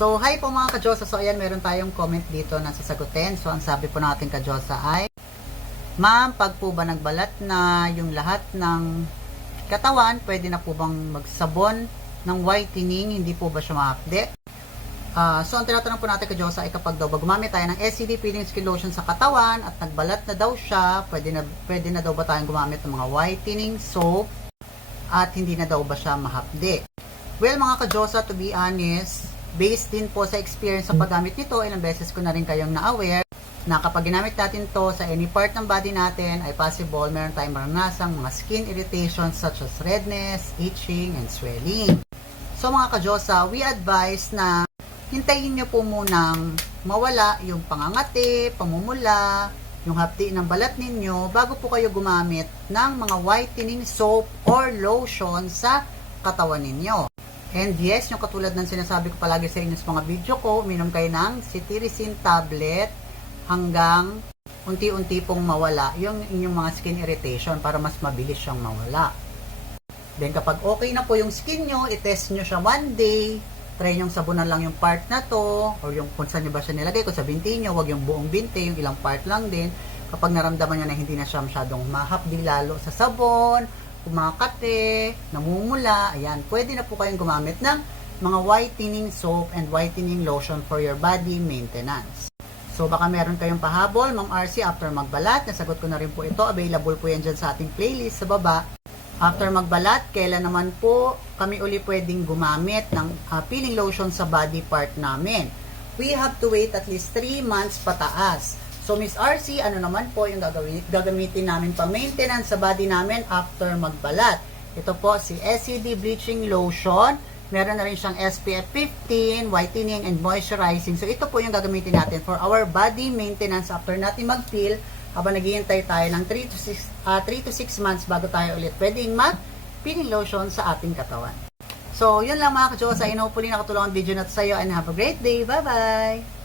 So, hi po mga ka-Diyosa. So, ayan, meron tayong comment dito na sasagutin. So, ang sabi po natin ka-Diyosa ay, Ma'am, pag po ba nagbalat na yung lahat ng katawan, pwede na po bang magsabon ng whitening? Hindi po ba siya mahapde? So, ang tinatanong po natin ka-Diyosa ay kapag daw ba gumamit tayo ng SCD Peeling Skin Lotion sa katawan at nagbalat na daw siya, pwede na daw ba tayong gumamit ng mga whitening soap at hindi na daw ba siya mahapde? Well, mga ka-Diyosa, to be honest, based din po sa experience sa paggamit nito, ilang beses ko na rin kayong na-aware na kapag ginamit natin to sa any part ng body natin, ay possible meron tayong maranasang mga skin irritations such as redness, itching, and swelling. So mga ka-Diyosa, we advise na hintayin nyo po munang mawala yung pangangati, pamumula, yung hapdi ng balat ninyo bago po kayo gumamit ng mga whitening soap or lotion sa katawan ninyo. And yes, yung katulad ng sinasabi ko palagi sa inyo sa mga video ko, uminom kayo ng cetirizine tablet hanggang unti-unti pong mawala yung inyong mga skin irritation para mas mabilis siyang mawala. Then kapag okay na po yung skin nyo, itest nyo siya one day, try nyong sabunan lang yung part na to, or yung kung saan nyo ba siya nilagay, kung sa binti nyo, wag yung buong binti, yung ilang part lang din. Kapag naramdaman nyo na hindi na siya masyadong mahapdi lalo sa sabon, kumakate, namumula, ayan, pwede na po kayong gumamit ng mga whitening soap and whitening lotion for your body maintenance. So, baka meron kayong pahabol, Ma'am RC, after magbalat, nasagot ko na rin po ito, available po yan dyan sa ating playlist sa baba. After magbalat, kailan naman po kami uli pwedeng gumamit ng peeling lotion sa body part namin? We have to wait at least 3 months pataas. So, Miss RC, ano naman po yung gagamitin namin pa-maintenance sa body namin after magbalat? Ito po si SCD Bleaching Lotion. Meron na rin siyang SPF 15, whitening and moisturizing. So, ito po yung gagamitin natin for our body maintenance after natin mag-peel habang naghihintay tayo ng 3 to 6 months bago tayo ulit pwedeng mag-peeling lotion sa ating katawan. So, yun lang mga ka-Diyosa. Hopefully nakatulong ang video na ito sa iyo and have a great day. Bye-bye!